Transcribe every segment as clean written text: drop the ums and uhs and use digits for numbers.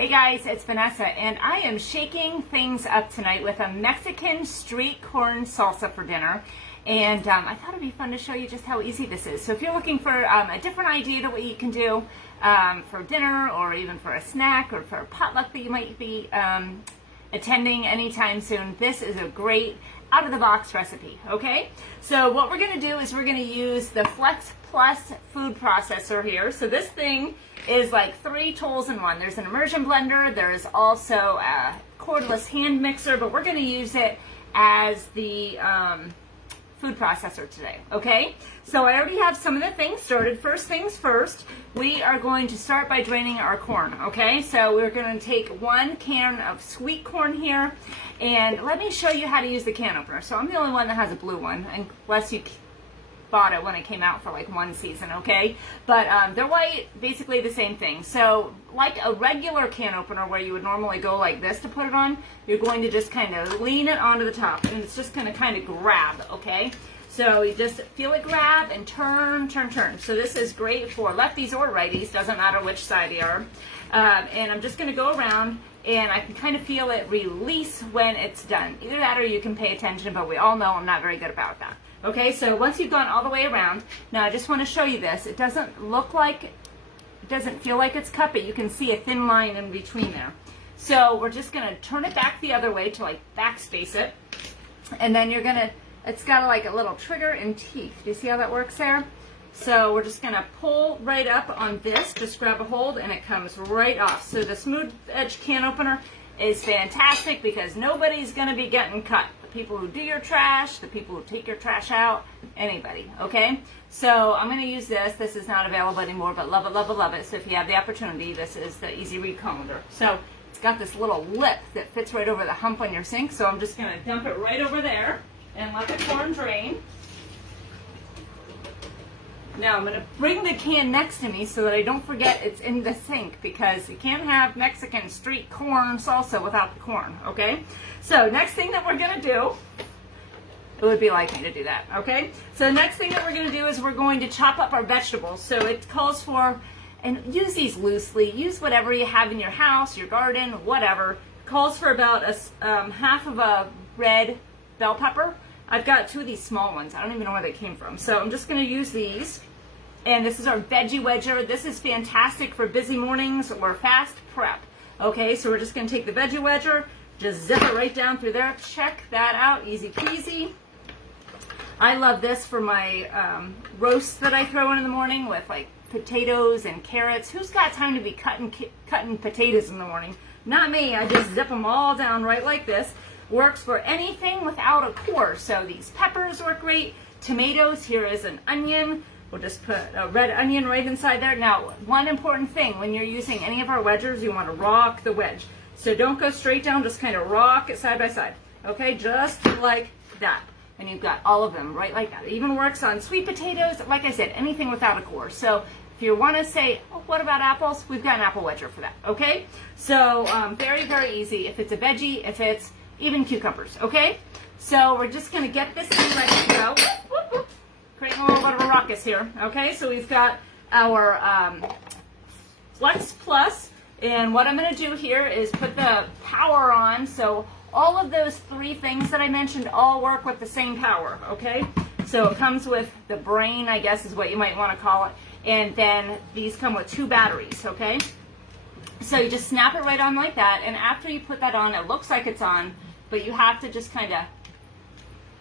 Hey guys, it's Vanessa, and I am shaking things up tonight with a Mexican street corn salsa for dinner. And I thought it'd be fun to show you just how easy this is. So if you're looking for a different idea to what you can do for dinner, or even for a snack, or for a potluck that you might be attending anytime soon, this is a great out-of-the-box recipe, okay? So what we're going to do is we're going to use the Flex Plus food processor here. So this thing is like 3 tools in one. There's an immersion blender, there's also a cordless hand mixer, but we're going to use it as the food processor today, okay? So I already have some of the things started. First things first, we are going to start by draining our corn, okay? So we're going to take 1 can of sweet corn here, and let me show you how to use the can opener. So I'm the only one that has a blue one, unless you bought it when it came out for like 1 season, okay? But they're white, basically the same thing. So like a regular can opener where you would normally go like this to put it on, you're going to just kind of lean it onto the top, and it's just going to kind of grab, okay? So you just feel it grab and turn, turn, turn. So this is great for lefties or righties, doesn't matter which side you are. And I'm just going to go around, and I can kind of feel it release when it's done. Either that or you can pay attention, but we all know I'm not very good about that. Okay, so once you've gone all the way around, now I just want to show you this. It doesn't look like, it doesn't feel like it's cut, but you can see a thin line in between there. So we're just going to turn it back the other way to like backspace it. And then you're going to, it's got like a little trigger and teeth. Do you see how that works there? So we're just going to pull right up on this, just grab a hold, and it comes right off. So the smooth edge can opener is fantastic because nobody's going to be getting cut. People who do your trash, the people who take your trash out, anybody, okay? So I'm going to use this. This is not available anymore, but love it, love it, love it. So if you have the opportunity, this is the Easy Read colander. So it's got this little lip that fits right over the hump on your sink, so I'm just going to dump it right over there and let the corn drain. Now I'm going to bring the can next to me so that I don't forget it's in the sink, because you can't have Mexican street corn salsa without the corn, okay? So next thing that we're going to do, it would be like me to do that, okay? So the next thing that we're going to do is we're going to chop up our vegetables. So it calls for, and use these loosely, use whatever you have in your house, your garden, whatever. It calls for about half of a red bell pepper. I've got 2 of these small ones. I don't even know where they came from. So I'm just going to use these. And this is our veggie wedger. This is fantastic for busy mornings or fast prep. Okay, so we're just going to take the veggie wedger, just zip it right down through there. Check that out, easy peasy. I love this for my roasts that I throw in the morning with like potatoes and carrots. Who's got time to be cutting potatoes in the morning? Not me. I just zip them all down right like this. Works for anything without a core. So these peppers work great. Tomatoes, here is an onion. We'll just put a red onion right inside there. Now, one important thing, when you're using any of our wedgers, you want to rock the wedge. So don't go straight down, just kind of rock it side by side. Okay, just like that. And you've got all of them right like that. It even works on sweet potatoes, like I said, anything without a core. So if you want to say, oh, what about apples? We've got an apple wedger for that, okay? So very, very easy. If it's a veggie, if it's even cucumbers, okay? So we're just going to get this thing ready to go. Whoop, whoop. Creating a little bit of a ruckus here, okay? So we've got our Flex Plus, and what I'm going to do here is put the power on. So all of those 3 things that I mentioned all work with the same power, okay? So it comes with the brain, I guess is what you might want to call it, and then these come with 2 batteries, okay? So you just snap it right on like that, and after you put that on, it looks like it's on, but you have to just kind of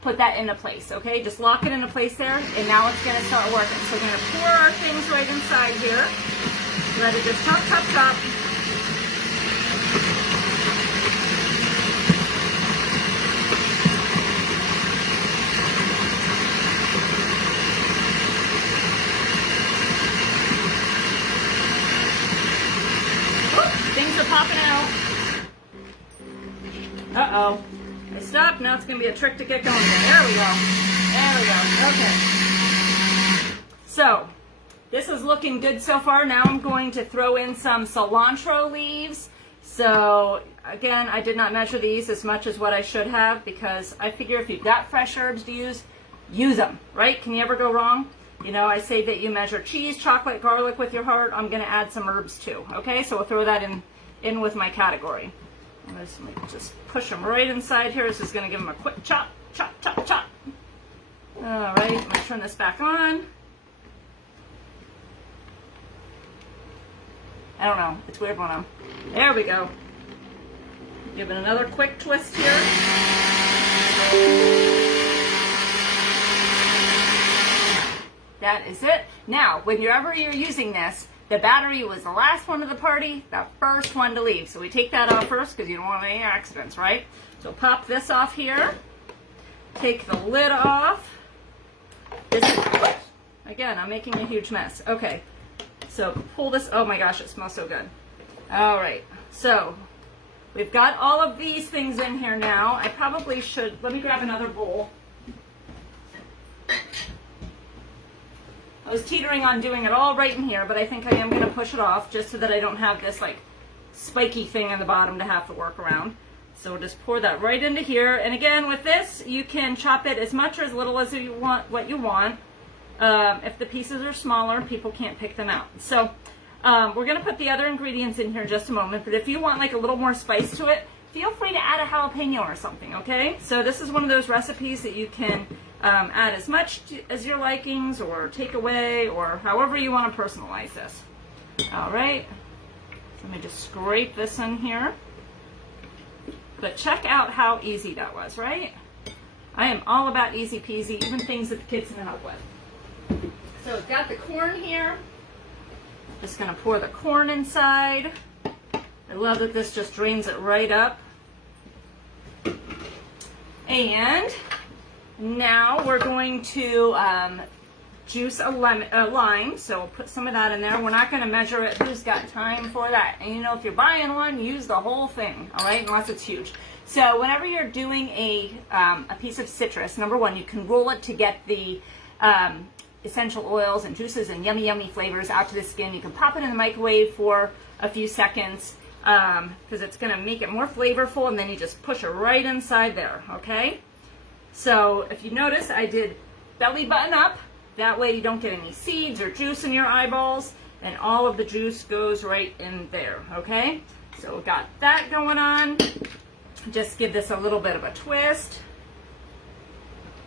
put that into place, okay? Just lock it into place there, and now it's going to start working. So we're going to pour our things right inside here. Let it just chop, chop, chop. Whoop, things are popping out. Uh-oh. I stopped. Now it's going to be a trick to get going again. There we go. There we go. Okay. So, this is looking good so far. Now I'm going to throw in some cilantro leaves. So, again, I did not measure these as much as what I should have, because I figure if you've got fresh herbs to use them, right? Can you ever go wrong? You know, I say that you measure cheese, chocolate, garlic with your heart. I'm going to add some herbs too. Okay, so we'll throw that in in with my category. Let me just push them right inside here. This is going to give them a quick chop, chop, chop, chop. All right, I'm going to turn this back on. I don't know, it's weird when I'm, there we go. Give it another quick twist here. That is it. Now, whenever you're using this, the battery was the last one of the party, the first one to leave. So we take that off first because you don't want any accidents, right? So pop this off here. Take the lid off. This is, again, I'm making a huge mess. Okay, so pull this. Oh my gosh, it smells so good. All right, so we've got all of these things in here now. I probably should, let me grab another bowl. I was teetering on doing it all right in here, but I think I am going to push it off just so that I don't have this like spiky thing on the bottom to have to work around. So we'll just pour that right into here. And again, with this, you can chop it as much or as little as you want, what you want. If the pieces are smaller, people can't pick them out. So we're going to put the other ingredients in here in just a moment, but if you want like a little more spice to it, feel free to add a jalapeno or something, okay? So this is one of those recipes that you can add as much as your likings or take away or however you want to personalize this. All right, let me just scrape this in here. But check out how easy that was, right? I am all about easy peasy, even things that the kids can help with. So I've got the corn here. Just gonna pour the corn inside. I love that this just drains it right up. And now we're going to juice a lime, so we'll put some of that in there. We're not going to measure it. Who's got time for that? And you know, if you're buying one, use the whole thing, all right, unless it's huge. So whenever you're doing a piece of citrus, number one, you can roll it to get the essential oils and juices and yummy, yummy flavors out to the skin. You can pop it in the microwave for a few seconds because it's going to make it more flavorful, and then you just push it right inside there, okay? So if you notice, I did belly button up. That way you don't get any seeds or juice in your eyeballs, and all of the juice goes right in there, okay? So we've got that going on. Just give this a little bit of a twist.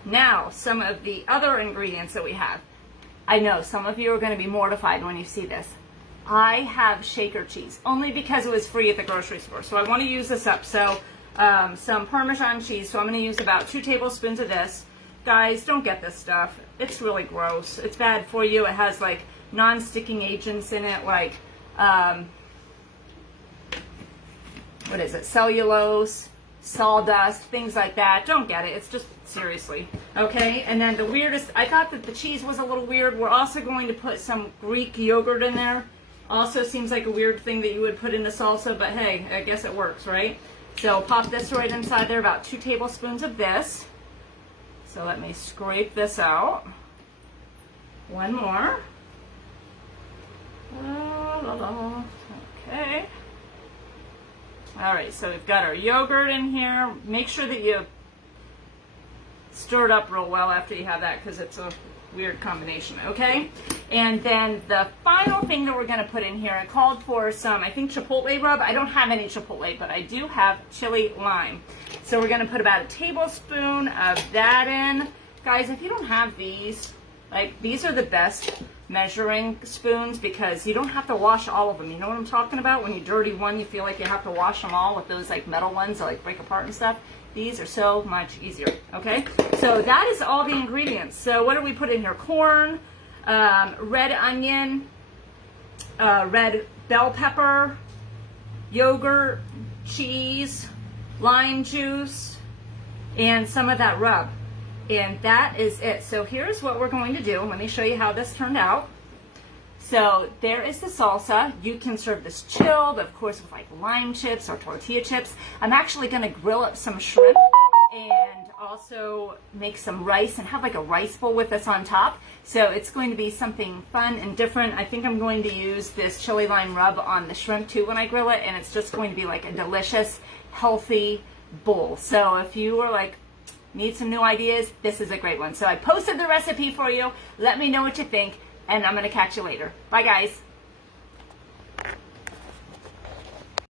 Now, some of the other ingredients that we have. I know some of you are going to be mortified when you see this. I have shaker cheese, only because it was free at the grocery store. So I want to use this up. So some Parmesan cheese. So I'm going to use about 2 tablespoons of this. Guys, don't get this stuff. It's really gross. It's bad for you. It has like non-sticking agents in it, like, what is it? Cellulose, sawdust, things like that. Don't get it. It's just, seriously. Okay, and then the weirdest, I thought that the cheese was a little weird. We're also going to put some Greek yogurt in there. Also seems like a weird thing that you would put in the salsa, but hey, I guess it works, right? So pop this right inside there, about 2 tablespoons of this. So let me scrape this out. One more. Okay. All right, so we've got our yogurt in here. Make sure that you stir it up real well after you have that, because it's a weird combination, okay? And then the final thing that we're going to put in here, I called for some, I think, chipotle rub. I don't have any chipotle, but I do have chili lime. So we're going to put about 1 tablespoon of that in. Guys, if you don't have these, like, these are the best measuring spoons because you don't have to wash all of them. You know what I'm talking about? When you dirty one, you feel like you have to wash them all with those like metal ones that like break apart and stuff. These are so much easier, okay? So that is all the ingredients. So what do we put in here? Corn, red onion, red bell pepper, yogurt, cheese, lime juice, and some of that rub. And that is it. So here's what we're going to do. Let me show you how this turned out. So there is the salsa. You can serve this chilled, of course, with like lime chips or tortilla chips. I'm actually going to grill up some shrimp and also make some rice and have like a rice bowl with this on top. So it's going to be something fun and different. I think I'm going to use this chili lime rub on the shrimp too when I grill it, and it's just going to be like a delicious, healthy bowl. So if you were like, need some new ideas, this is a great one. So I posted the recipe for you. Let me know what you think, and I'm going to catch you later. Bye, guys.